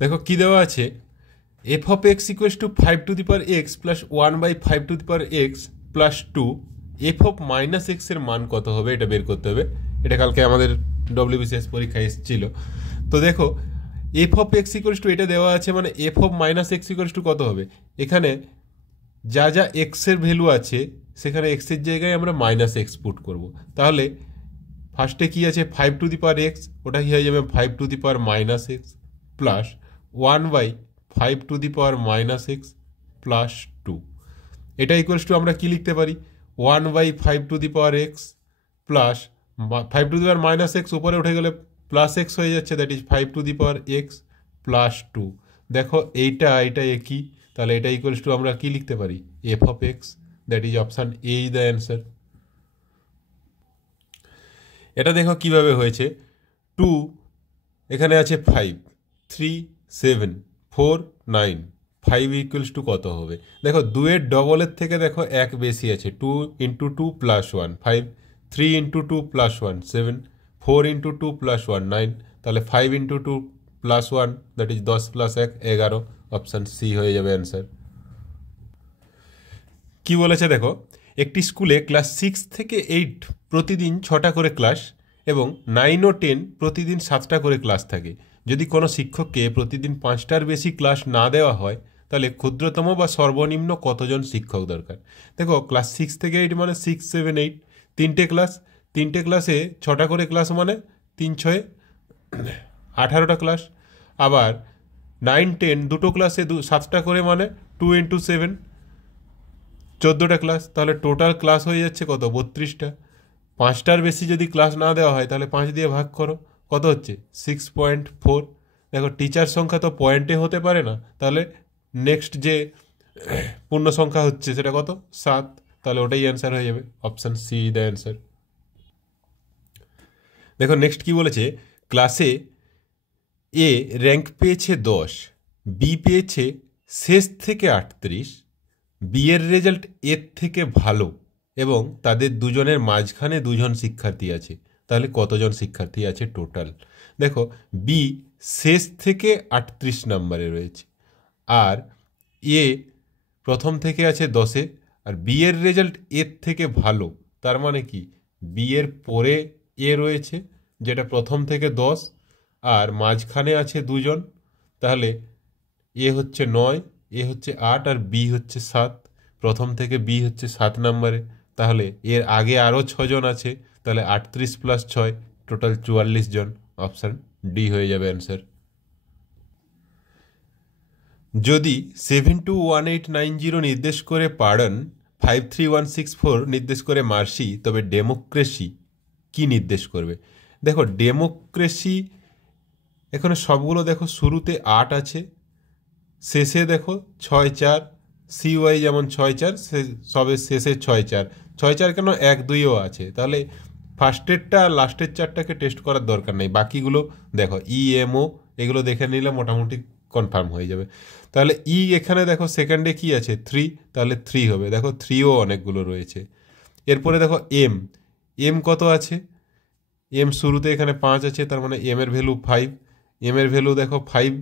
দেখো কি দেওয়া আছে, F of x equals to 5 plus 1/5 plus 2, F of minus x এর মান কত হবে এটা বের করতে হবে। এটা কালকে আমাদের ডব্লিউবিসিএস পরীক্ষায় এসেছিল। তো দেখো F of x equals to এটা দেওয়া আছে, মানে F of minus x equals to কত হবে, এখানে যা যা এক্সের ভ্যালু আছে সেখানে এক্সের জায়গায় আমরা মাইনাস এক্স পুট করবো। তাহলে ফার্স্টে কি আছে 5 ওটা কি হয়ে যাবে 5 প্লাস 1/5 প্লাস 2। এটা ইকুয়ালস টু আমরা কি লিখতে পারি 1/5 প্লাস 5 উপরে উঠে গেলে প্লাস এক্স হয়ে যাচ্ছে, দ্যাট ইজ 5 প্লাস 2। দেখো এইটা একই, তাহলে এটা ইকুয়ালস টু আমরা কি লিখতে পারি F of x, that is option A is the answer. এটা দেখো কিভাবে হয়েছে, 2 এখানে আছে 5, 3, 7, 4, 9, 5 ইকুয়ালস টু কত হবে। দেখো 2-এর ডবলের থেকে দেখো 1 বেশি আছে, 2 into 2 plus 1 5, 3 into 2 plus 1 7, 4 into 2 plus 1 9, তাহলে 5 into 2 plus 1 that is 10 plus 1 11, option C হয়ে যাবে অ্যান্সার। কি বলেছে দেখো, একটি স্কুলে ক্লাস 6 থেকে 8 প্রতিদিন 6টা করে ক্লাস এবং 9 ও 10 প্রতিদিন 7টা করে ক্লাস থাকে। যদি কোনো শিক্ষককে প্রতিদিন 5টার বেশি ক্লাস না দেওয়া হয় তাহলে ক্ষুদ্রতম বা সর্বনিম্ন কতজন শিক্ষক দরকার। দেখো ক্লাস 6 থেকে 8 মানে 6, 7, 8 তিনটে ক্লাসে 6টা করে ক্লাস মানে 3, 6 18টা ক্লাস। আবার 9, 10 দুটো ক্লাসে 7টা করে মানে 2 ইন্টু 7 14টা ক্লাস, তাহলে টোটাল ক্লাস হয়ে যাচ্ছে কত 32টা। 5টার বেশি যদি ক্লাস না দেওয়া হয় তাহলে 5 দিয়ে ভাগ করো, কত হচ্ছে 6.4। দেখো টিচার সংখ্যা তো পয়েন্টে হতে পারে না, তাহলে নেক্সট যে পূর্ণ সংখ্যা হচ্ছে সেটা কত 7, তাহলে ওটাই অ্যান্সার হয়ে যাবে, অপশান সি দ্য অ্যান্সার। দেখো নেক্সট কি বলেছে, ক্লাসে এ র্যাঙ্ক পেয়েছে 10, বি পেয়েছে শেষ থেকে 38, বি এর রেজাল্ট এর থেকে ভালো এবং তাদের দুজনের মাঝখানে দুজন শিক্ষার্থী আছে, তাহলে কতজন শিক্ষার্থী আছে টোটাল। দেখো বি শেষ থেকে 38 নম্বরে রয়েছে, আর এ প্রথম থেকে আছে 10-এ, আর বি এর রেজাল্ট এর থেকে ভালো, তার মানে কি বি এর পরে এ রয়েছে যেটা প্রথম থেকে 10, আর মাঝখানে আছে দুজন, তাহলে এ হচ্ছে 9, এ হচ্ছে 8 আর বি হচ্ছে 7। প্রথম থেকে বি হচ্ছে 7 নম্বরে, তাহলে এর আগে আরও 6 জন আছে, তাহলে 38 প্লাস 6 টোটাল 44 জন, অপশান ডি হয়ে যাবে অ্যান্সার। যদি 721890 নির্দেশ করে পার্ডন, 53164 নির্দেশ করে মার্সি, তবে ডেমোক্রেসি কি নির্দেশ করবে। দেখো ডেমোক্রেসি এখানে সবগুলো দেখো শুরুতে 8 আছে, শেষে দেখো 6, 4, CY যেমন 6, 4 সবে শেষে 6, 4, 6, 4 কেন 1, 2ও আছে, তাহলে ফার্স্টেরটা আর লাস্টের 4টাকে টেস্ট করার দরকার নেই, বাকিগুলো দেখো EMO এগুলো দেখে নিলে মোটামুটি কনফার্ম হয়ে যাবে। তাহলে এখানে দেখো সেকেন্ডে কি আছে 3, তাহলে 3 হবে, দেখো 3ও অনেকগুলো রয়েছে। এরপরে দেখো এম কত আছে, এম শুরুতে এখানে 5 আছে, তার মানে এম এর ভ্যালু 5, এম এর ভ্যালু দেখো 5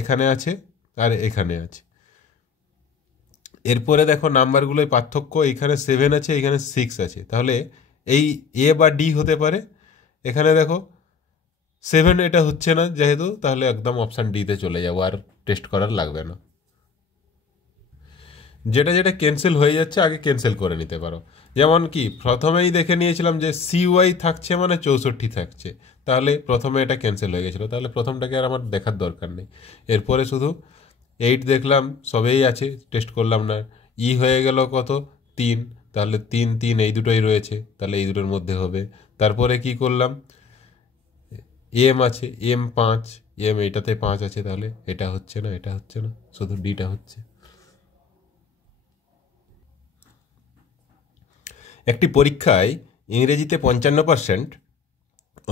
এখানে আছে আর এখানে আছে। এরপরে দেখো নাম্বারগুলোই পার্থক্য, এখানে 7 আছে, এখানে 6 আছে, তাহলে এই এ বা ডি হতে পারে। এখানে দেখো 7 এটা হচ্ছে না যেহেতু, তাহলে একদম অপশান ডিতে চলে যাবো, আর টেস্ট করার লাগবে না। যেটা ক্যান্সেল হয়ে যাচ্ছে আগে ক্যান্সেল করে নিতে পারো, যেমন কি প্রথমেই দেখে নিয়েছিলাম যে CY থাকছে মানে 64 থাকছে, তাহলে প্রথমে এটা ক্যান্সেল হয়ে গেছিলো, তাহলে প্রথমটাকে আর আমার দেখার দরকার নেই। এরপরে শুধু 8 দেখলাম সবেই আছে, টেস্ট করলাম না। হয়ে গেল কত 3, তাহলে 3, 3 এই দুটোই রয়েছে, তাহলে এই দুটোর মধ্যে হবে। তারপরে কি করলাম, এম আছে, এম 5, এম এইটাতে 5 আছে, তাহলে এটা হচ্ছে না, এটা হচ্ছে না, শুধু ডিটা হচ্ছে। একটি পরীক্ষায় ইংরেজিতে 55%,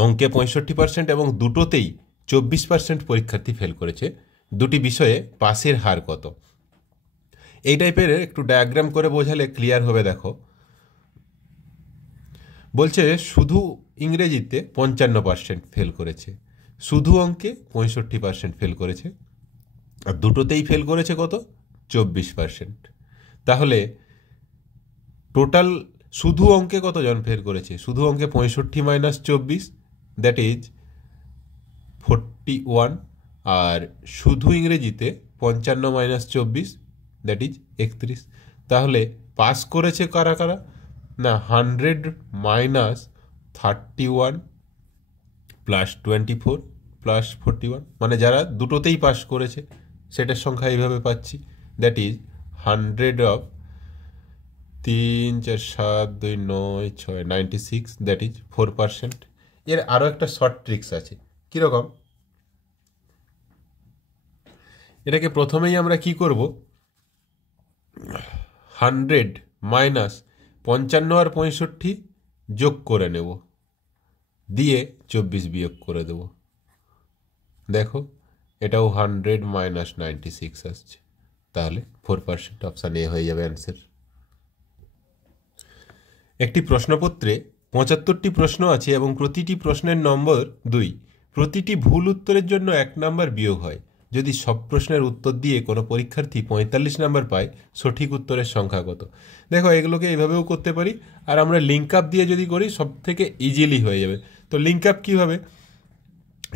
অঙ্কে 65% এবং দুটোতেই 24% পরীক্ষার্থী ফেল করেছে, দুটি বিষয়ে পাসের হার কত। এই টাইপের একটু ডায়াগ্রাম করে বোঝালে ক্লিয়ার হবে। দেখো বলছে শুধু ইংরেজিতে 55% ফেল করেছে, শুধু অঙ্কে 65% ফেল করেছে, আর দুটোতেই ফেল করেছে কত? 24%। তাহলে টোটাল শুধু অঙ্কে কতজন ফেল করেছে? শুধু অঙ্কে 65 মাইনাস 24, দ্যাট ইজ 41। আর শুধু ইংরেজিতে 55 মাইনাস 24, দ্যাট ইজ 31। তাহলে পাস করেছে কারা কারা? না, 100 মাইনাস 31 প্লাস 24 প্লাস 41, মানে যারা দুটোতেই পাস করেছে সেটার সংখ্যা এইভাবে পাচ্ছি, that is 100 of 3 4 7 2 9 6 96, that is 4%। এর আরও একটা শর্ট ট্রিক্স আছে। কীরকম? এটাকে প্রথমেই আমরা কি করব, 100 মাইনাস 55 আর 65 যোগ করে নেব, দিয়ে 24 বিয়োগ করে দেব। দেখো এটাও 100 মাইনাস 96 আসছে, তাহলে 4%। অপশান এ হয়ে যাবে অ্যান্সার। একটি প্রশ্নপত্রে 75টি প্রশ্ন আছে এবং প্রতিটি প্রশ্নের নম্বর 2। প্রতিটি ভুল উত্তরের জন্য 1 নাম্বার বিয়োগ হয়। যদি সব প্রশ্নের উত্তর দিয়ে কোনো পরীক্ষার্থী 45 নাম্বার পায়, সঠিক উত্তরের সংখ্যা কত? দেখো এগুলোকে এইভাবেও করতে পারি, আর আমরা লিঙ্ক আপ দিয়ে যদি করি সব থেকে ইজিলি হয়ে যাবে। তো লিঙ্ক আপ কীভাবে?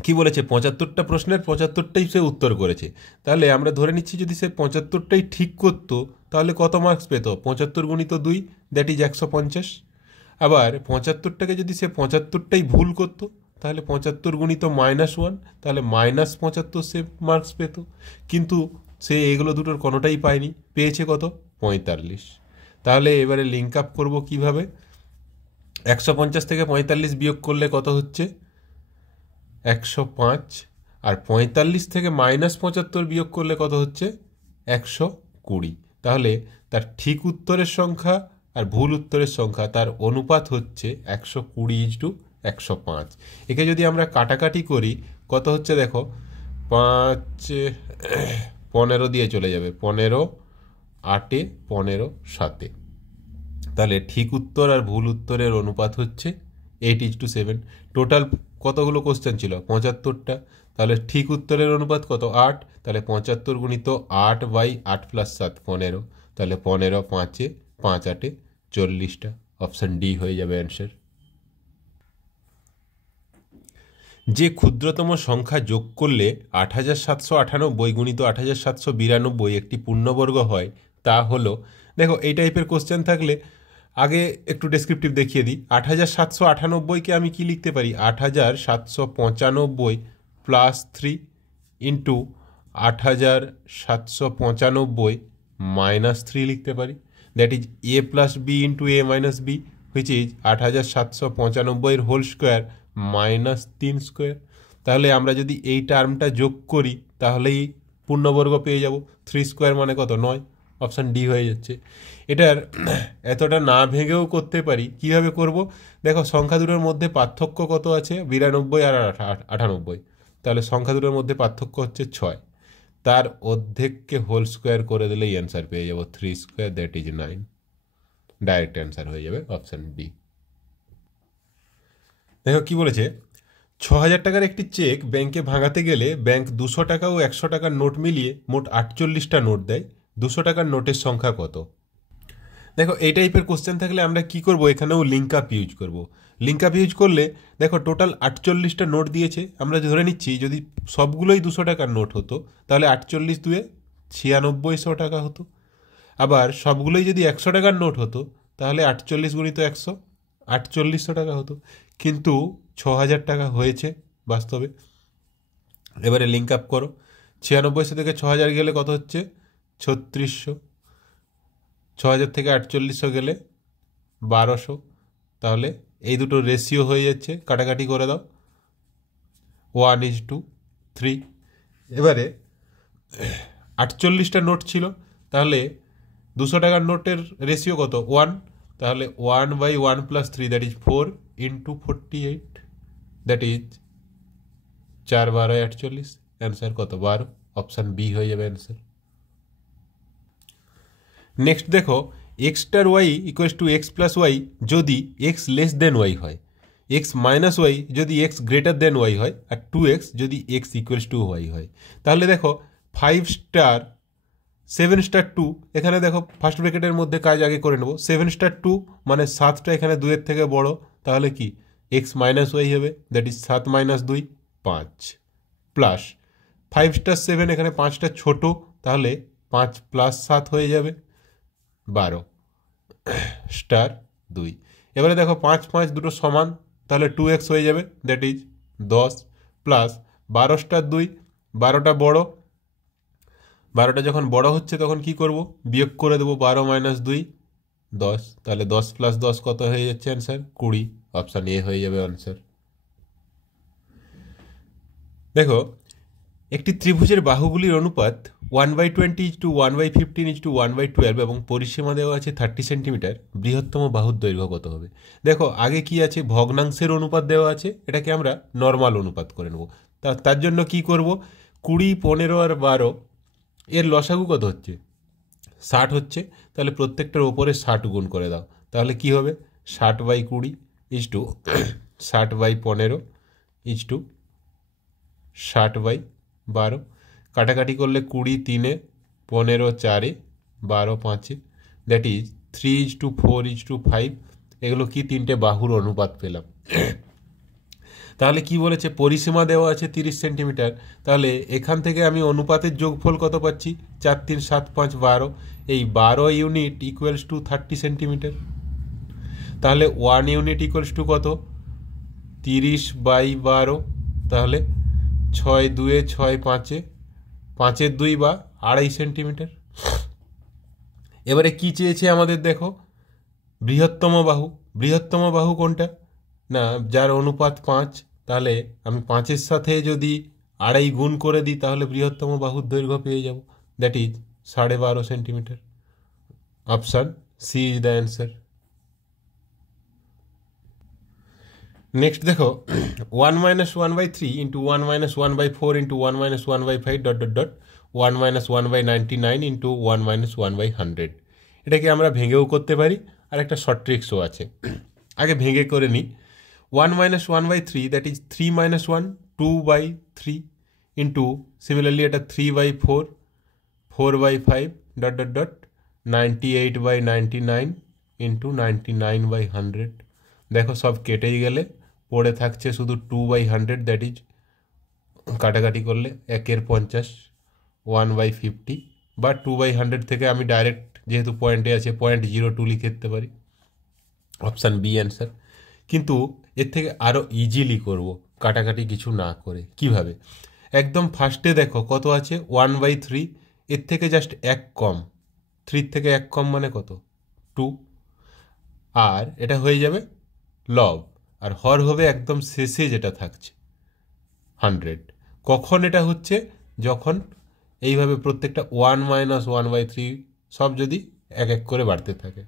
কি বলেছে? 75টা প্রশ্নের 75টাই সে উত্তর করেছে। তাহলে আমরা ধরে নিচ্ছি যদি সে 75টাই ঠিক করতো তাহলে কত মার্কস পেত? 75 গুণিত 2, দ্যাট ইজ 150। আবার 75টাকে যদি সে 75টাই ভুল করতো তাহলে 75 গুণিত -1, তাহলে -75 সে মার্কস পেত। কিন্তু সে এগুলো দুটোর কোনোটাই পায়নি, পেয়েছে কত? 45। তাহলে এবারে লিঙ্ক আপ করবো কীভাবে? 150 থেকে 45 বিয়োগ করলে কত হচ্ছে? 105। আর 45 থেকে -75 বিয়োগ করলে কত হচ্ছে? 120। তাহলে তার ঠিক উত্তরের সংখ্যা আর ভুল উত্তরের সংখ্যা তার অনুপাত হচ্ছে 120:105। একে যদি আমরা কাটাকাটি করি কত হচ্ছে? দেখো 5 15 দিয়ে চলে যাবে, 15 8 15 7। তাহলে ঠিক উত্তর আর ভুল উত্তরের অনুপাত হচ্ছে 8:7। টোটাল কতগুলো কোশ্চেন ছিল? 75টা। তাহলে ঠিক উত্তরের অনুপাত কত? 8। তাহলে 75 গুণিত 8/8 + 7 15। তাহলে 15 5 5 8 40টা। অপশান ডি হয়ে যাবে অ্যান্সার। যে ক্ষুদ্রতম সংখ্যা যোগ করলে 8798 গুণিত 8792 একটি পূর্ণবর্গ হয় তা হলো, দেখো এই টাইপের কোশ্চেন থাকলে আগে একটু ডেসক্রিপটিভ দেখিয়ে দিই। 8798কে আমি কি লিখতে পারি? 8795 প্লাস 3 ইন্টু 8795 মাইনাস 3 লিখতে পারি, that is a plus B into a minus B, which is 8795 whole square minus 3 square. তাহলে আমরা যদি এই টার্মটা যোগ করি তাহলেই পূর্ণবর্গ পেয়ে যাব। 3 স্কোয়ার মানে কত? 9। অপশান ডি হয়ে যাচ্ছে। এটার এতটা না ভেঙেও করতে পারি। কিভাবে করব? দেখো সংখ্যা দুটোর মধ্যে পার্থক্য কত আছে? 92 আর 98। তাহলে সংখ্যা দুটোর মধ্যে পার্থক্য হচ্ছে 6। তার অর্ধেককে হোল স্কোয়ার করে দিলেই অ্যান্সার পেয়ে যাব 3 square, that is 9। Direct answer হয়ে যাবে অপশান ডি। দেখো কি বলেছে, 6000 টাকার একটি চেক ব্যাংকে ভাঙাতে গেলে ব্যাংক 200 টাকা ও 100 টাকার নোট মিলিয়ে মোট 48টা নোট দেয়। 200 টাকার নোটের সংখ্যা কত? দেখো এই টাইপের কোশ্চেন থাকলে আমরা কি করব? এখানেও লিঙ্ক আপ ইউজ করব। লিঙ্ক আপ ইউজ করলে দেখো টোটাল 48টা নোট দিয়েছে। আমরা ধরে নিচ্ছি যদি সবগুলোই 200 টাকার নোট হতো তাহলে 48 দুয়ে 9600 টাকা হতো। আবার সবগুলোই যদি 100 টাকার নোট হতো তাহলে 48 গুণিত 100 4800 টাকা হতো। কিন্তু 6000 টাকা হয়েছে বাস্তবে। এবারে লিঙ্ক আপ করো। 9600 থেকে 6000 গেলে কত হচ্ছে? 3600। 6000 থেকে 4800 গেলে 1200। তাহলে এই দুটো রেশিও হয়ে যাচ্ছে, কাটাকাটি করে দাও, 1:3। এবারে 48টা নোট ছিল, তাহলে 200 টাকার নোটের রেশিও কত? 1। তাহলে 1/1 + 3, that is 4 into 48, that is 4 12 48। Answer কত? 12। অপশান বি হয়ে যাবে অ্যান্সার। নেক্সট দেখো, X star Y equals to X plus Y যদি এক্স লেস দেন ওয়াই হয়, এক্স মাইনাস ওয়াই যদি এক্স গ্রেটার দেন ওয়াই হয়, আর 2x যদি এক্স ইকুয়ালস টু ওয়াই হয়। তাহলে দেখো 5 স্টার 7 স্টার 2, এখানে দেখো ফার্স্ট ব্র্যাকেটের মধ্যে কাজ আগে করে নেব। 7 স্টার 2 মানে 7টা এখানে 2-এর থেকে বড়, তাহলে কি এক্স মাইনাস ওয়াই হবে, that is 7 minus 2 5, plus 5 star 7, এখানে 5টা ছোট, তাহলে 5 প্লাস 7 হয়ে যাবে 12 স্টার 2। এবারে দেখো 5 5 দুটো সমান, তাহলে 2x হয়ে যাবে, দ্যাট ইজ 10, প্লাস 12 স্টার 2, 12টা বড়, 12টা যখন বড় হচ্ছে তখন কি করব, বিয়োগ করে দেবো 12 মাইনাস 2 10, তাহলে 10 প্লাস 10 কত হয়ে যাচ্ছে অ্যান্সার 20, অপশান এ হয়ে যাবে অ্যান্সার। দেখো একটি ত্রিভুজের বাহুগুলির অনুপাত 1/20:1/15:1/12 এবং পরিসীমা দেওয়া আছে 30 সেন্টিমিটার, বৃহত্তম বাহুর দৈর্ঘ্য কত হবে। দেখো আগে কি আছে, ভগ্নাংশের অনুপাত দেওয়া আছে, এটাকে আমরা নর্মাল অনুপাত করে নেব। তার জন্য কি করব, 20, 15 আর 12 এর লসাগু কত হচ্ছে 60 হচ্ছে, তাহলে প্রত্যেকটার ওপরে 60 গুণ করে দাও, তাহলে কি হবে 60/20 ইজটু 60/15 ইজটু 60/12, কাটাকাটি করলে 20 3-এ, 15 4-এ, 12 5-এ, দ্যাট ইজ 3:4:5। এগুলো কি তিনটে বাহুর অনুপাত পেলাম। তাহলে কি বলেছে, পরিসীমা দেওয়া আছে 30 সেন্টিমিটার, তাহলে এখান থেকে আমি অনুপাতের যোগফল কত পাচ্ছি 4 3 7 5 12, এই 12 ইউনিট ইকুয়ালস টু 30 সেন্টিমিটার, তাহলে 1 ইউনিট ইকুয়ালস টু কত 30/12, তাহলে 6 2-এ 6 5-এ, 5-এর 2 বা 2.5 সেন্টিমিটার। এবারে কি চেয়েছে আমাদের, দেখো বৃহত্তম বাহু, বৃহত্তম বাহু কোনটা না, যার অনুপাত 5, তাহলে আমি 5-এর সাথে যদি 2.5 গুণ করে দিই তাহলে বৃহত্তম বাহুর দৈর্ঘ্য পেয়ে যাব, that is 12.5 centimetre, option C is the answer. Next দেখো 1 - 1/3 into 1 - 1/4 into 1 - 1/5 dot dot dot 1 - 1/99 into 1 - 1/100, এটাকে আমরা ভেঙেও করতে পারি, আর একটা শর্ট ট্রিক্সও আছে। আগে ভেঙে করে নিই। 1 - 1/3 দ্যাট ইজ 3 - 1 2/3 ইন্টু সিমিলারলি এটা 3/4 4/5 ডট ডট ডট 98/99 ইন্টু 99/100। দেখো সব কেটেই গেলে পড়ে থাকছে শুধু 2/100, দ্যাট ইজ কাটাকাটি করলে 1-এর 50 1/50, বা 2/100 থেকে আমি ডাইরেক্ট যেহেতু পয়েন্টে আছে 0.02 লিখে দিতে পারি, অপশান বি অ্যান্সার। কিন্তু এর থেকে আরও ইজিলি করব, কাটাকাটি কিছু না করে। কিভাবে, একদম ফার্স্টে দেখো কত আছে 1/3, এর থেকে জাস্ট 1 কম, 3 থেকে 1 কম মানে কত 2, আর এটা হয়ে যাবে লব, আর হর হবে একদম শেষে যেটা থাকছে 100। কখন এটা হচ্ছে, যখন এইভাবে প্রত্যেকটা 1 - 1/3 সব যদি এক এক করে বাড়তে থাকে,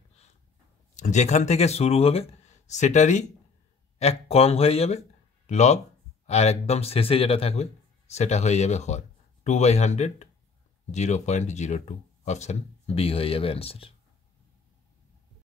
যেখান থেকে শুরু হবে সেটারই 1 কম হয়ে যাবে লব, আর একদম শেষে যেটা থাকবে সেটা হয়ে যাবে হর। 2/100 0.02, অপশান বি হয়ে যাবে অ্যান্সার।